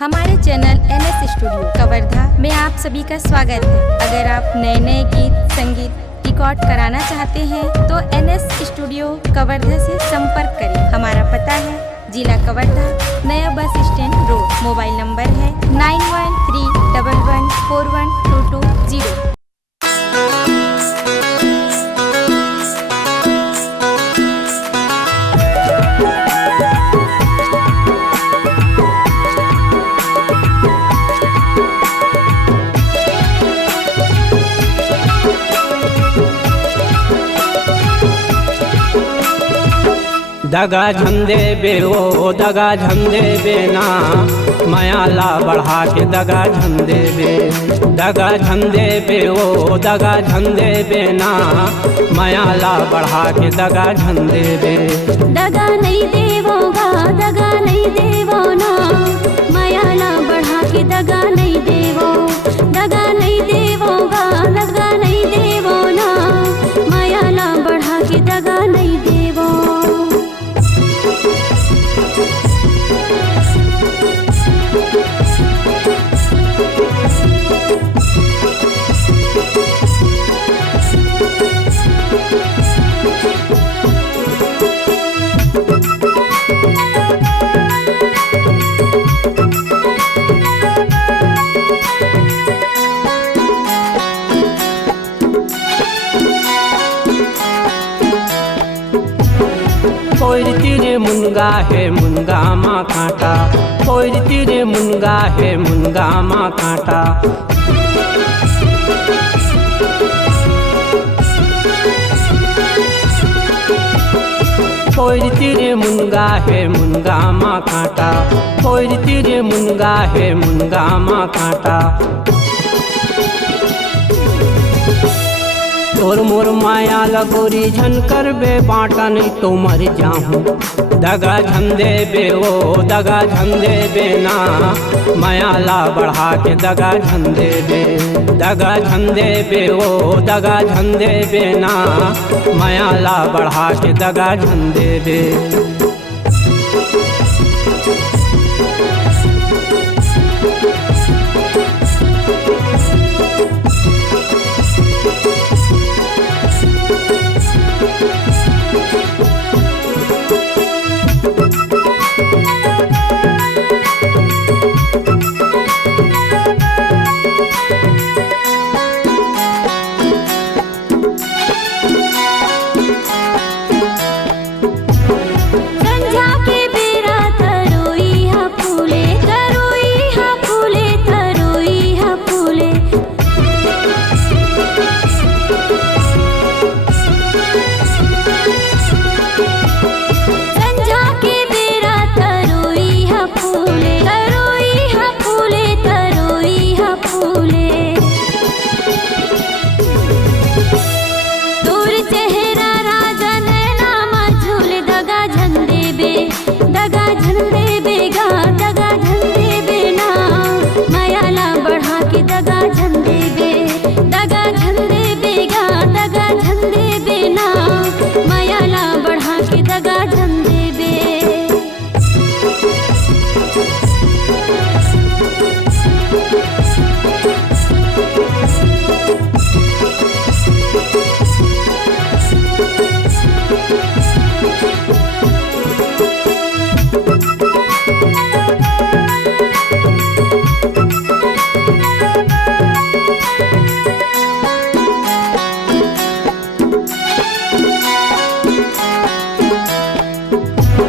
हमारे channel NS studio Kawardha में आप सभी का स्वागत है। अगर आप नए नए गीत संगीत रिकॉर्ड कराना चाहते हैं तो NS स्टूडियो कवर्धा से संपर्क करें। हमारा पता है जिला कवर्धा, नया bus stand road. Mobile number है 9131141220। दगा झंदे बे ओ दगा झंदे बे ना मायाला बढ़ा के दगा झंदे बे, दगा झंदे बे ओ दगा झंदे बे ना मायाला बढ़ा के दगा झंदे बे। दगा नहीं देवोगा, दगा नहीं देवो ना मायाला बढ़ा के दगा नहीं देवो, दगा नहीं देवोगा, दगा नहीं देवो ना मायाला बढ़ा के दगा नहीं देवो। कोई तीरे मुनगा है मुनगा माँ कांटा, कोई तीरे मुनगा है मुनगा माँ कांटा। कोई तीरे मुनगा है मुनगा माँ कांटा, कोई तीरे मुनगा है मुनगा माँ कांटा। तोर मोर माया लगोरी झन कर बे बाटा नहीं तो मर जाऊं। दगा झंदे बे ओ दगा झंदे बे ना मायाला बढ़ा के दगा झंदे बे, दगा झंदे बे ओ दगा झंदे बे ना मायाला बढ़ा के दगा झंदे बे।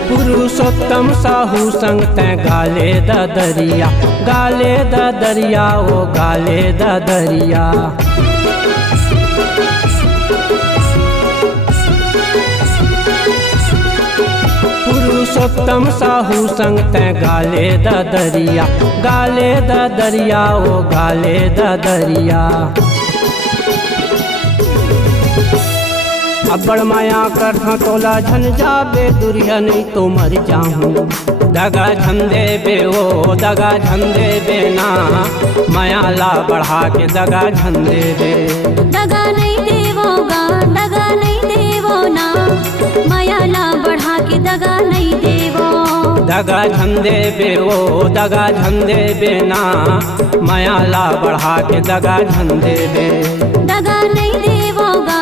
पुरुषोत्तम साहू संग तैं गाले द दरिया, गाले द दरिया ओ गाले द दरिया। पुरुषोत्तम साहू संग तैं गाले द दरिया, गाले द दरिया ओ गाले द दरिया। अब्बड़ माया कर तोला झन जाबे दुरिया नहीं तो मर जाऊं। दगा झंदे बे ओ दगा झंदे बे ना मायाला बढ़ा के दगा झंदे बे। दगा नहीं देवोगा, दगा नहीं देवो ना मायाला बढ़ा के दगा नहीं देवो। दगा झंदे बे ओ दगा झंदे बे ना मायाला बढ़ा के दगा झंदे बे दगा नहीं देवोगा